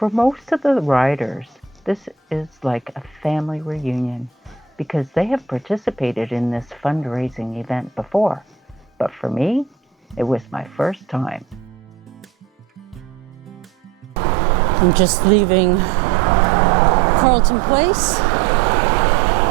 For most of the riders, this is like a family reunion because they have participated in this fundraising event before. But for me, it was my first time. I'm just leaving Carleton Place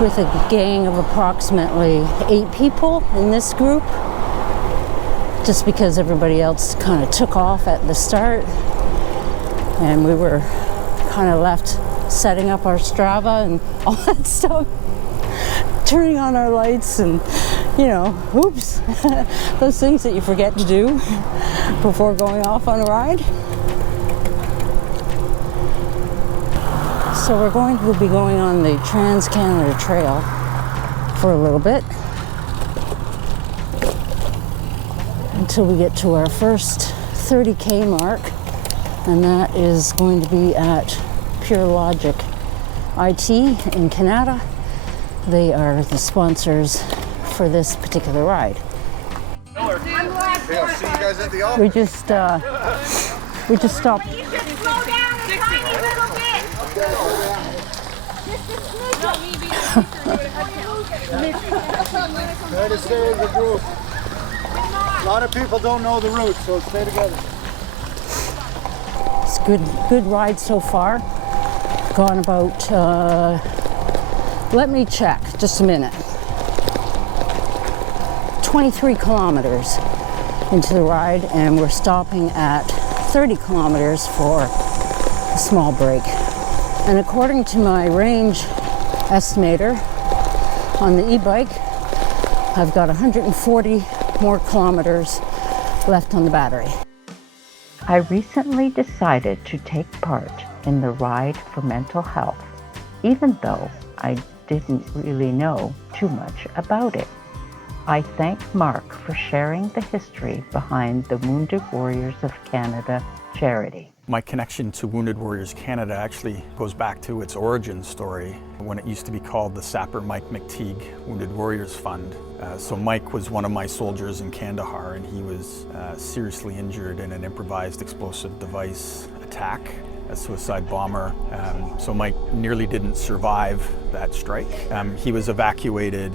with a gang of approximately 8 people in this group, just because everybody else kind of took off at the start and we were kind of left setting up our Strava and all that stuff, turning on our lights and, you know, oops, those things that you forget to do before going off on a ride. So we're going to be going on the Trans-Canada Trail for a little bit until we get to our first 30K mark, and that is going to be at Purelogic IT in Canada. They are the sponsors for this particular ride. We just stopped. You should slow down a tiny little bit. Try to stay as a group. A lot of people don't know the route, so stay together. It's good ride so far. Gone about, let me check, just a minute. 23 kilometers into the ride, and we're stopping at 30 kilometers for a small break. And according to my range estimator on the e-bike, I've got 140 more kilometers left on the battery. I recently decided to take part in the Ride for Mental Health, even though I didn't really know too much about it. I thank Mark for sharing the history behind the Wounded Warriors of Canada charity. My connection to Wounded Warriors Canada actually goes back to its origin story when it used to be called the Sapper Mike McTeague Wounded Warriors Fund. So Mike was one of my soldiers in Kandahar, and he was seriously injured in an improvised explosive device attack, a suicide bomber. So Mike nearly didn't survive that strike. He was evacuated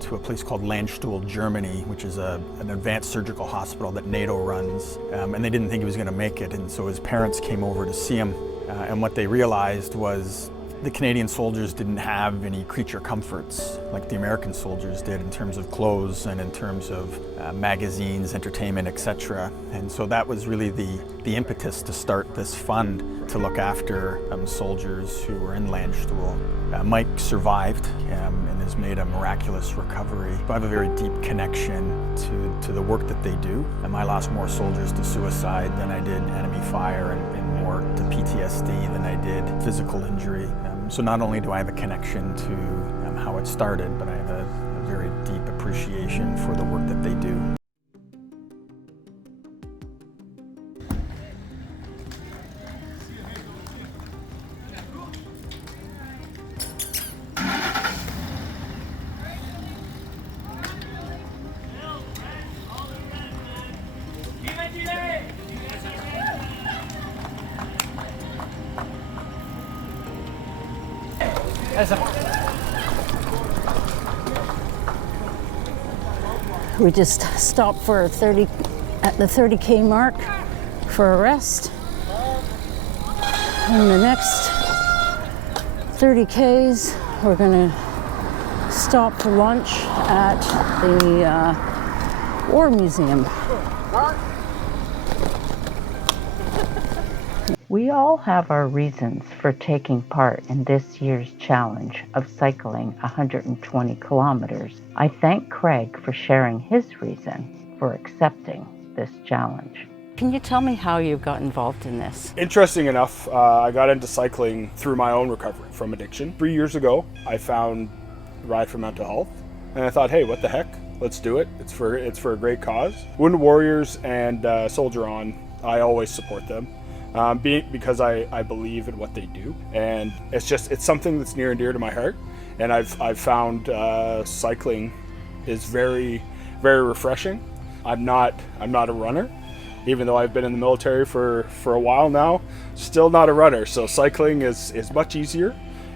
to a place called Landstuhl, Germany, which is an advanced surgical hospital that NATO runs, and they didn't think he was going to make it, and so his parents came over to see him, and what they realized was the Canadian soldiers didn't have any creature comforts like the American soldiers did in terms of clothes and in terms of magazines, entertainment, etc. And so that was really the impetus to start this fund to look after soldiers who were in Landstuhl. Mike survived and has made a miraculous recovery. I have a very deep connection to the work that they do. And I lost more soldiers to suicide than I did enemy fire, and more to PTSD than I did physical injury. So not only do I have a connection to how it started, but I have a very deep appreciation for the work that they do. We just stopped for at the 30K mark for a rest. And the next 30Ks, we're gonna stop for lunch at the War Museum. We all have our reasons for taking part in this year's challenge of cycling 120 kilometers. I thank Craig for sharing his reason for accepting this challenge. Can you tell me how you got involved in this? Interesting enough, I got into cycling through my own recovery from addiction. 3 years ago, I found Ride for Mental Health, and I thought, hey, what the heck? Let's do it. It's for a great cause. Wounded Warriors and Soldier On, I always support them. Because I believe in what they do, and it's something that's near and dear to my heart, and I've found cycling is very, very refreshing. I'm not a runner, even though I've been in the military for a while now, Still not a runner, so cycling is much easier,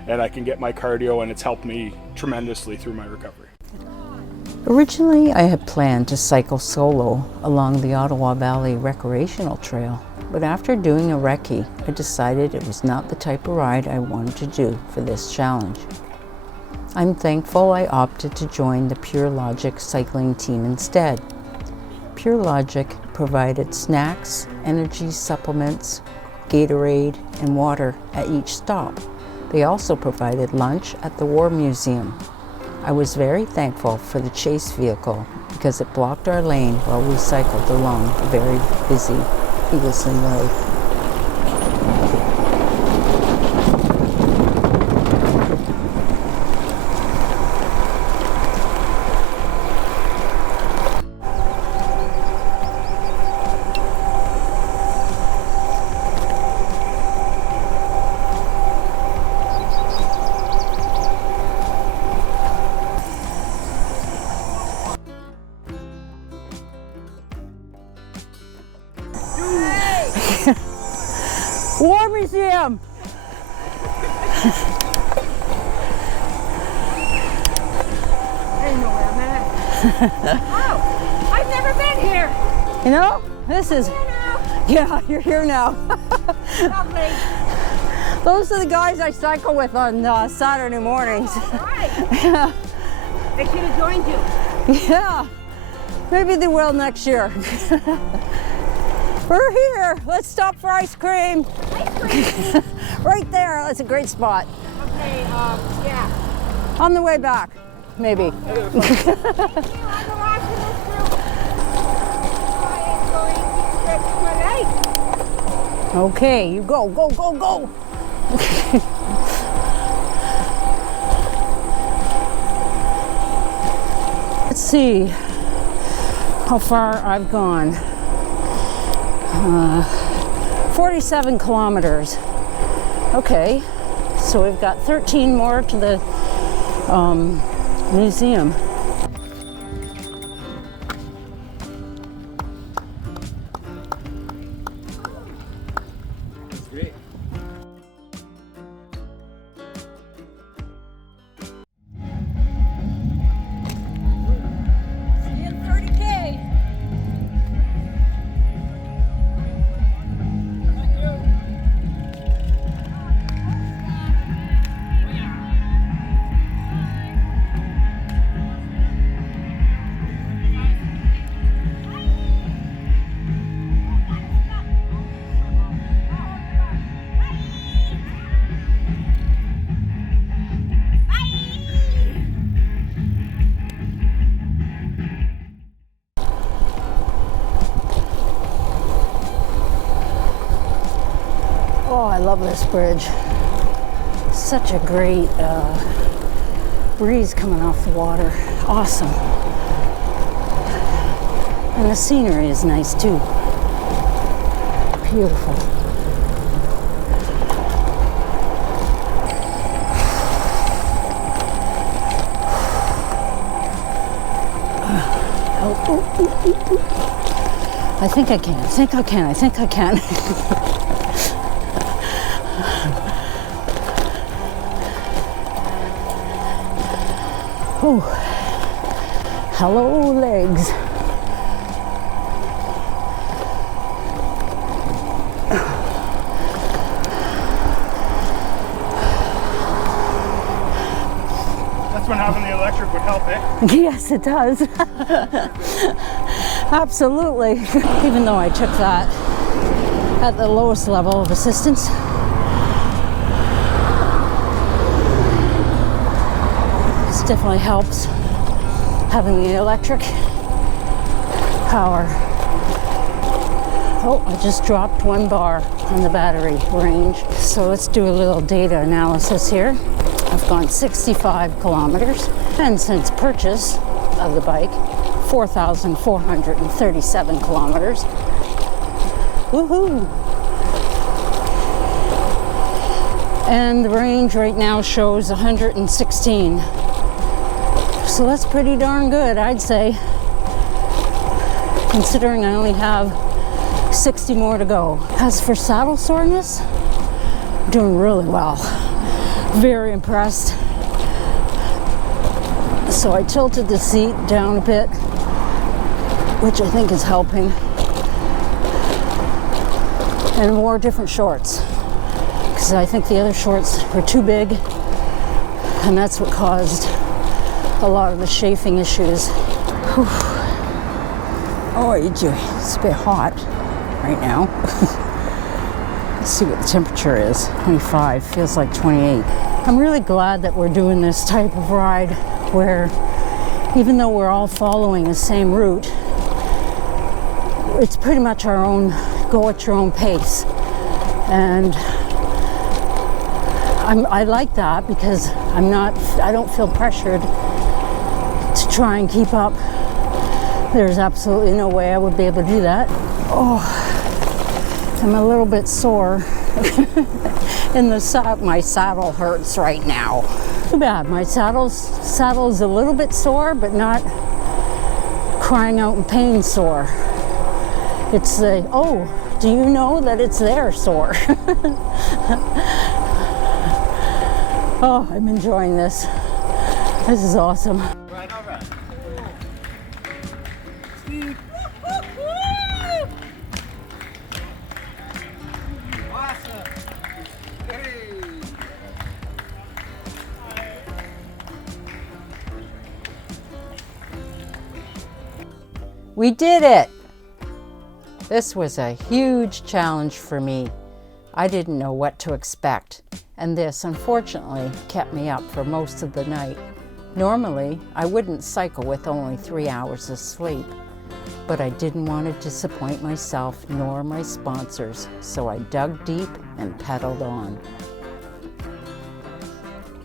and I can get my cardio, and it's helped me tremendously through my recovery. Originally, I had planned to cycle solo along the Ottawa Valley Recreational Trail, but after doing a recce, I decided it was not the type of ride I wanted to do for this challenge. I'm thankful I opted to join the Purelogic Cycling Team instead. Purelogic provided snacks, energy supplements, Gatorade, and water at each stop. They also provided lunch at the War Museum. I was very thankful for the chase vehicle because it blocked our lane while we cycled along the very busy Eagleson Road. War Museum! I didn't know where I'm at. Oh, I've never been here. You know, this is, yeah, you're here now. Lovely. Those are the guys I cycle with on Saturday mornings. All right. I should have joined you. Yeah, maybe they will next year. We're here. Let's stop for ice cream. Ice cream. Right there. That's a great spot. Okay, yeah. On the way back, maybe. Thank you. I'm the last in this group. I am going to stretch my legs. Okay, you go, go, go, go. Let's see how far I've gone. 47 kilometers. Okay, so we've got 13 more to the museum. That's great. See you in 30K. Oh, I love this bridge. Such a great breeze coming off the water. Awesome. And the scenery is nice too. Beautiful. I think I can. I think I can. I think I can. Oh, hello legs. That's when having the electric would help, eh? Yes, it does. Absolutely. Even though I took that at the lowest level of assistance, this definitely helps having the electric power. Oh, I just dropped 1 bar on the battery range. So let's do a little data analysis here. I've gone 65 kilometers, and since purchase of the bike, 4,437 kilometers. Woohoo! And the range right now shows 116. So that's pretty darn good, I'd say, considering I only have 60 more to go. As for saddle soreness, doing really well. Very impressed. So I tilted the seat down a bit, which I think is helping. And wore different shorts, because I think the other shorts were too big, and that's what caused a lot of the chafing issues. Whew. Oh, it's a bit hot right now. Let's see what the temperature is. 25, feels like 28. I'm really glad that we're doing this type of ride where even though we're all following the same route, it's pretty much our own, go at your own pace. And I like that because I don't feel pressured to try and keep up. There's absolutely no way I would be able to do that. Oh, I'm a little bit sore. And my saddle hurts right now. Too bad, my saddle's a little bit sore, but not crying out in pain sore. It's the, oh, do you know that it's there sore? Oh, I'm enjoying this. This is awesome. Right, all right. Awesome. Hey. We did it! This was a huge challenge for me. I didn't know what to expect, and this unfortunately kept me up for most of the night. Normally, I wouldn't cycle with only 3 hours of sleep, but I didn't want to disappoint myself nor my sponsors, so I dug deep and pedaled on.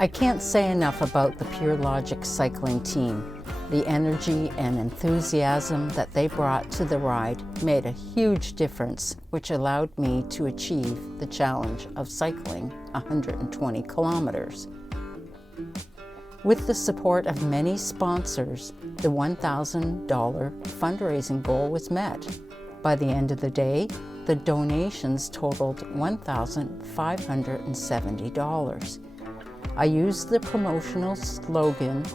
I can't say enough about the Purelogic Cycling Team. The energy and enthusiasm that they brought to the ride made a huge difference, which allowed me to achieve the challenge of cycling 120 kilometers. With the support of many sponsors, the $1,000 fundraising goal was met. By the end of the day, the donations totaled $1,570. I used the promotional slogan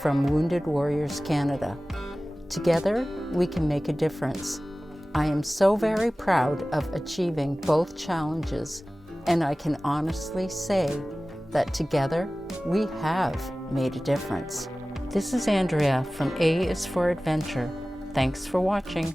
from Wounded Warriors Canada. Together, we can make a difference. I am so very proud of achieving both challenges, and I can honestly say that together, we have made a difference. This is Andrea from A is for Adventure. Thanks for watching.